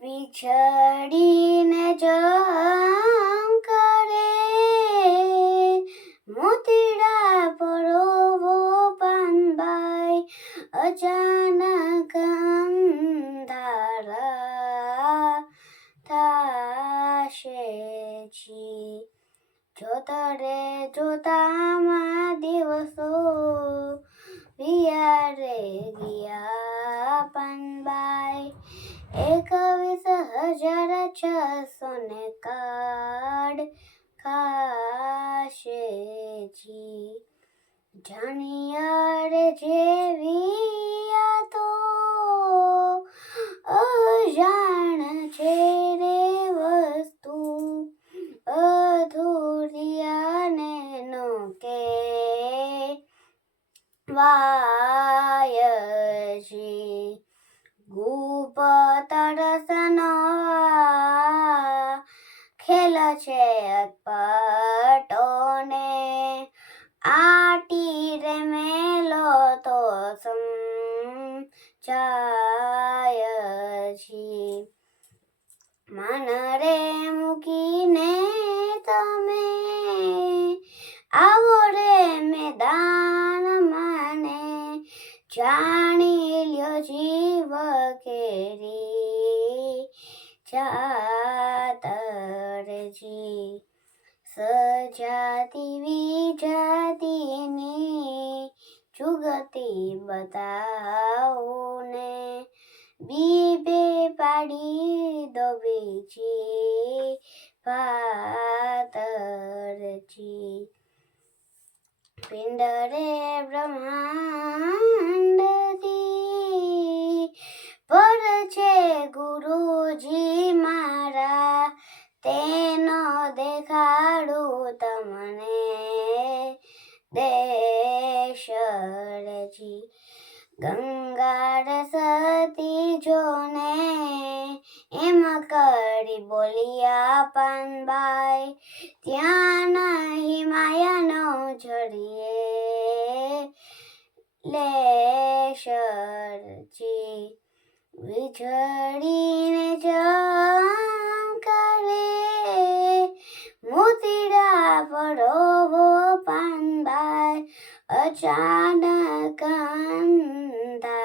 વિછડીને જમ કરે મોતીડા પરોવો પાનબાઈ અચાનક અંધારા થાશે છી જોતરે જોતામાં દિવસો વિયારે ગયા પાનબાઈ 21,600 કાર્ડ ખાશે જી જાણિયારે જેવી આ તો અજાણ છે રે વસ્તુ અધૂરિયાને નો કે વાયજી ગુપ તરસનો ખેલ છે અટપટોને આટી રે મેલો તો સમજાયજી મન રે મૂકીને તમે આવો રે મેદાન મને જાણી લ્યો જીવ કેરી જાતરજી સજાતિ વિજાતિની જુગતી બતાવુને બીબે પાડી દો બીજી પાતરજી પિંડ રે બ્રહ્માંડથી પર છે ગુરુજી મારા તેનો દેખાડું તમને દેશરજી ગંગાર સતી જોને એમ કરી બોલિયા પાનબાઈ ત્યાં નહીં માયાનો જડીએ લેશરજી વિછડીને જમ કરે મોતીડા પરોવો પાનબાઈ અચાનક અંધારા